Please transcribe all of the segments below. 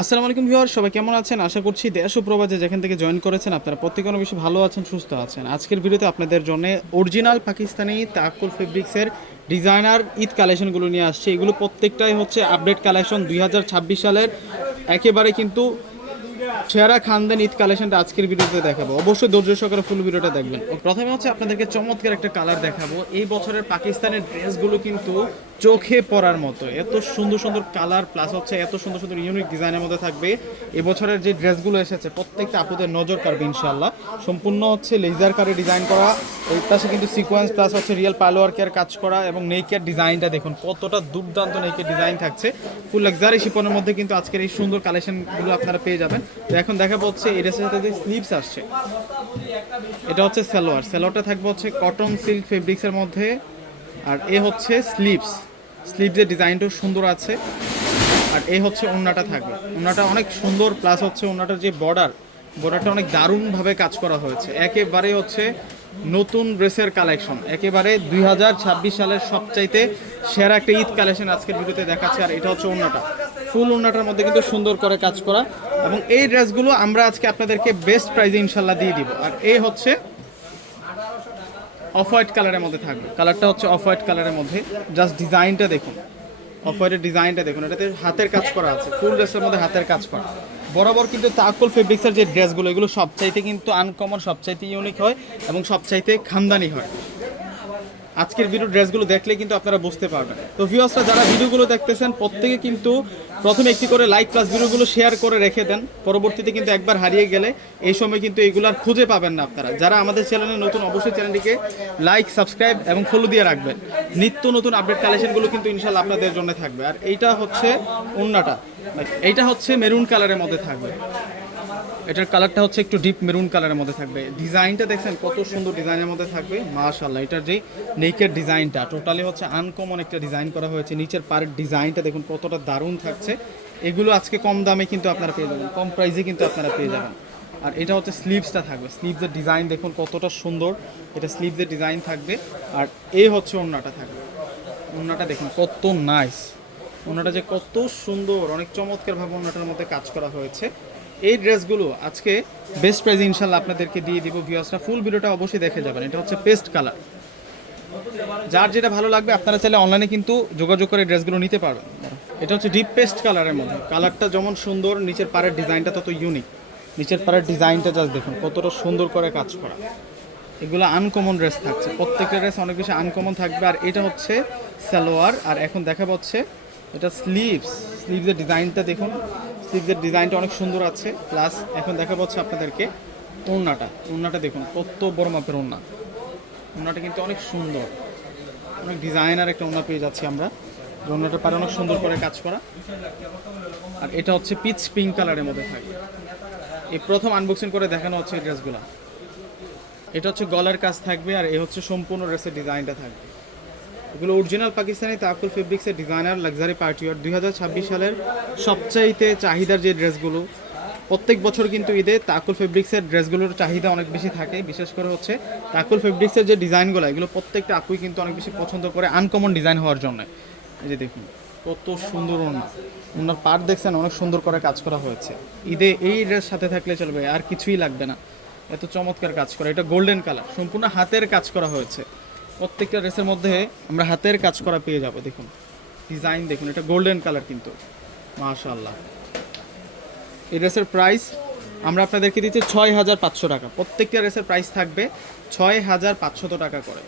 আসসালামু আলাইকুম ভিউয়ার, সবাই কেমন আছেন? আশা করছি দেশ ও যেখান থেকে জয়েন করেছেন আপনারা প্রত্যেকে অনেক বেশি ভালো আছেন, সুস্থ আছেন। আজকের ভিডিওতে আপনাদের জন্য অরিজিনাল পাকিস্তানি তাকুল ফেব্রিক্সের ডিজাইনার ঈদ কালেকশনগুলো নিয়ে আসছে। এগুলো প্রত্যেকটাই হচ্ছে আপডেট কালেকশন দুই হাজার ছাব্বিশ সালের। একেবারে কিন্তু সেরা খানদান ঈদ কালেকশনটা আজকের ভিডিওতে দেখাবো। অবশ্যই ধৈর্য সহকারে ফুল ভিডিওটা দেখবেন। প্রথমে হচ্ছে আপনাদেরকে চমৎকার একটা কালার দেখাবো। এই বছরের পাকিস্তানের ড্রেসগুলো কিন্তু চোখে পড়ার মতো। এত সুন্দর সুন্দর কালার প্লাস হচ্ছে এত সুন্দর সুন্দর ইউনিক ডিজাইনের মধ্যে থাকবে। এবছরের যে ড্রেসগুলো এসেছে, প্রত্যেকটা আপুদের নজর কাড়বে ইনশাল্লাহ সম্পূর্ণ হচ্ছে লেজার কারে ডিজাইন করা, ওই পাশে কিন্তু সিকোয়েন্স প্লাস হচ্ছে রিয়েল পালোয়ার্কের কাজ করা এবং নেকের ডিজাইনটা দেখুন, কতটা দুর্দান্ত নেকের ডিজাইন থাকছে। ফুল লাক্সারি শিপনের মধ্যে কিন্তু আজকের এই সুন্দর কালেকশনগুলো আপনারা পেয়ে যাবেন। তো এখন দেখা হচ্ছে এই ড্রেসের সাথে যে স্লিভস আসছে। এটা হচ্ছে সালোয়ার। সালোয়ারটা থাকবে হচ্ছে কটন সিল্ক ফেব্রিক্সের মধ্যে। আর এ হচ্ছে স্লিপস স্লিভসের ডিজাইনটাও সুন্দর আছে। আর এ হচ্ছে ওড়নাটা থাকবে। ওড়নাটা অনেক সুন্দর প্লাস হচ্ছে ওড়নাটার যে বর্ডার বর্ডারটা অনেক দারুণভাবে কাজ করা হয়েছে। একেবারে হচ্ছে নতুন ড্রেসের কালেকশন একেবারে দুই হাজার ছাব্বিশ সালের সবচাইতে সেরা একটা ঈদ কালেকশন আজকের ভিডিওতে দেখাচ্ছে, আর এটা হচ্ছে ওড়নাটা। ফুল ওড়নাটার মধ্যে কিন্তু সুন্দর করে কাজ করা। এবং এই ড্রেসগুলো আমরা আজকে আপনাদেরকে বেস্ট প্রাইজে ইনশাল্লাহ দিয়ে দিব। আর এই হচ্ছে অফ হোয়াইট কালারের মধ্যে থাকবে। কালারটা হচ্ছে অফ হোয়াইট কালারের মধ্যে। জাস্ট ডিজাইনটা দেখুন। অফ হোয়াইটের ডিজাইনটা দেখুন। এটাতে হাতের কাজ করা আছে। ফুল ড্রেসের মধ্যে হাতের কাজ করা। বরাবর কিন্তু তাকুল ফেব্রিক্সের যে ড্রেসগুলো, এগুলো সবচাইতে কিন্তু আনকমন সবচাইতে ইউনিক হয় এবং সবচাইতে খামদানি হয়। আজকের ভিডিও ড্রেসগুলো দেখলে কিন্তু আপনারা বুঝতে পারবেন। তো ভিউয়ার্সরা যারা ভিডিওগুলো দেখতেছেন, প্রত্যেকে কিন্তু প্রথমে একটি করে লাইক প্লাস ভিডিওগুলো শেয়ার করে রেখে দেন। পরবর্তীতে কিন্তু একবার হারিয়ে গেলে এই সময় কিন্তু এগুলো আর খুঁজে পাবেন না আপনারা। যারা আমাদের চ্যানেলে নতুন, অবশ্যই চ্যানেলটিকে লাইক সাবস্ক্রাইব এবং ফলো দিয়ে রাখবেন। নিত্য নতুন আপডেট কালেকশনগুলো কিন্তু ইনশাল্লাহ আপনাদের জন্য থাকবে। আর এইটা হচ্ছে অন্যটা এইটা হচ্ছে মেরুন কালারের মধ্যে থাকবে। এটার কালারটা হচ্ছে একটু ডিপ মেরুন কালারের মধ্যে থাকবে। ডিজাইনটা দেখছেন কত সুন্দর ডিজাইনের মধ্যে থাকবে মাশাল্লাহ এটার যে নেকের ডিজাইনটা টোটালি হচ্ছে আনকমন একটা ডিজাইন করা হয়েছে। নিচের পাড়ের ডিজাইনটা দেখুন কতটা দারুণ থাকছে। এগুলো আজকে কম দামে কিন্তু আপনারা পেয়ে যাবেন, কম প্রাইসে কিন্তু আপনারা পেয়ে যাবেন। আর এটা হচ্ছে স্লিভসটা থাকবে স্লিভসের ডিজাইন দেখুন কতটা সুন্দর, এটা স্লিভসের ডিজাইন থাকবে। আর এই হচ্ছে ওড়নাটা থাকবে, ওড়নাটা দেখুন কত নাইস ওনাটা যে কত সুন্দর, অনেক চমৎকারভাবে ওনাটার মধ্যে কাজ করা হয়েছে। এই ড্রেসগুলো আজকে বেস্ট প্রাইজ ইনশাল্লাহ আপনাদেরকে দিয়ে দিব ভিউয়ার্সরা ফুল ভিডিওটা অবশ্যই দেখে যাবেন। এটা হচ্ছে পেস্ট কালার যার যেটা ভালো লাগবে, আপনারা চাইলে অনলাইনে কিন্তু যোগাযোগ করে ড্রেসগুলো নিতে পারবেন। এটা হচ্ছে ডিপ পেস্ট কালারের মধ্যে। কালারটা যেমন সুন্দর, নিচের পাড়ের ডিজাইনটা তত ইউনিক নিচের পাড়ের ডিজাইনটা জাস্ট দেখুন, কতটা সুন্দর করে কাজ করা। এগুলো আনকমন ড্রেস থাকছে। প্রত্যেকটা ড্রেস অনেক বেশি আনকমন থাকবে। আর এটা হচ্ছে সালোয়ার। আর এখন দেখা পাচ্ছে এটা স্লিভস স্লিভসের ডিজাইনটা দেখুন। স্লিভসের ডিজাইনটা অনেক সুন্দর আছে। প্লাস এখন দেখা পাচ্ছে আপনাদেরকে ওড়নাটা। ওড়নাটা দেখুন, কত বড় মাপের ওড়না। ওড়নাটা কিন্তু অনেক সুন্দর। অনেক ডিজাইনার একটা ওড়না পেয়ে যাচ্ছি আমরা। ওড়নাটা পারে অনেক সুন্দর করে কাজ করা। আর এটা হচ্ছে পিচ পিঙ্ক কালারের মধ্যে থাকে। এই প্রথম আনবক্সিং করে দেখানো হচ্ছে এই ড্রেসগুলো এটা হচ্ছে গলার কাজ থাকবে আর এই হচ্ছে সম্পূর্ণ ড্রেসের ডিজাইনটা থাকবে। এগুলো অরিজিনাল পাকিস্তানি তাকুল ফেব্রিক্সের ডিজাইনার লাক্সারি পার্টি ওয়ার দুই সালের সবচাইতে চাহিদার যে ড্রেসগুলো, প্রত্যেক বছর কিন্তু ঈদে তাকুল ফেব্রিক্সের ড্রেসগুলোর চাহিদা অনেক বেশি থাকে। বিশেষ করে হচ্ছে তাকুল ফেব্রিক্সের যে ডিজাইনগুলো, এগুলো প্রত্যেকটা আপুই কিন্তু অনেক বেশি পছন্দ করে আনকমন ডিজাইন হওয়ার জন্য। এই যে দেখুন, কত সুন্দর ওনা ওনার পার্ট দেখছেন, অনেক সুন্দর করে কাজ করা হয়েছে। ঈদে এই ড্রেস সাথে থাকলে চলবে, আর কিছুই লাগবে না। এত চমৎকার কাজ করা। এটা গোল্ডেন কালার সম্পূর্ণ হাতের কাজ করা হয়েছে। প্রত্যেকটা ড্রেসের মধ্যে আমরা হাতের কাজ করা পেয়ে যাব, দেখুন। ডিজাইন দেখুন, এটা গোল্ডেন কালার কিন্তু। মাশাআল্লাহ। এই ড্রেসের প্রাইস আমরা আপনাদেরকে দিচ্ছি ছয় হাজার পাঁচশো টাকা। প্রত্যেকটা ড্রেসের প্রাইস থাকবে ছয় হাজার পাঁচশত টাকা করে।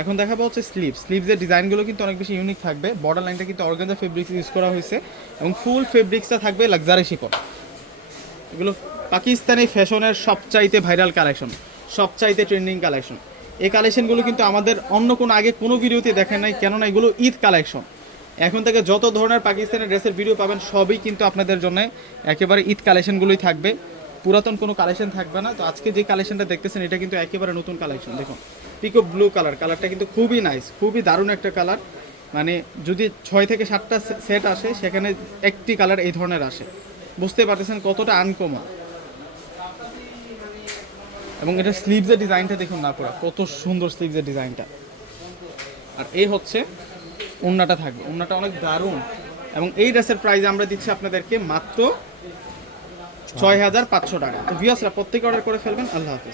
এখন দেখাবো হচ্ছে স্লিভ স্লিভসের ডিজাইনগুলো কিন্তু অনেক বেশি ইউনিক থাকবে। বর্ডার লাইনটা কিন্তু অর্গানজা ফেব্রিক্স ইউজ করা হয়েছে এবং ফুল ফেব্রিক্সটা থাকবে লাক্সারি শিকড় এগুলো পাকিস্তানি ফ্যাশনের সবচাইতে ভাইরাল কালেকশন সবচাইতে ট্রেন্ডিং কালেকশন এই কালেকশনগুলো কিন্তু আমাদের অন্য কোনো আগে কোনো ভিডিওতে দেখেন নাই, কেননা এগুলো ঈদ কালেকশন এখন থেকে যত ধরনের পাকিস্তানের ড্রেসের ভিডিও পাবেন, সবই কিন্তু আপনাদের জন্য একেবারে ঈদ কালেকশনগুলোই থাকবে। পুরাতন কোনো কালেকশন থাকবে না। তো আজকে যে কালেকশনটা দেখতেছেন, এটা কিন্তু একেবারে নতুন কালেকশন দেখুন পিকো ব্লু কালার কালারটা কিন্তু খুবই নাইস খুবই দারুণ একটা কালার মানে যদি ছয় থেকে সাতটা সেট আসে, সেখানে একটি কালার এই ধরনের আসে। বুঝতে পারতেছেন কতটা আনকমন এবং এটা স্লিভসের ডিজাইনটা দেখুন না পুরো, কত সুন্দর স্লিভসের ডিজাইনটা আর এই হচ্ছে ওন্নাটা থাকবে ওন্নাটা অনেক দারুণ। এবং এই ড্রেসের প্রাইস আমরা দিচ্ছি আপনাদেরকে মাত্র ছয় হাজার পাঁচশো টাকা। তো ভিওসরা প্রত্যেকে অর্ডার করে ফেলবেন, আল্লাহ হাফিজ।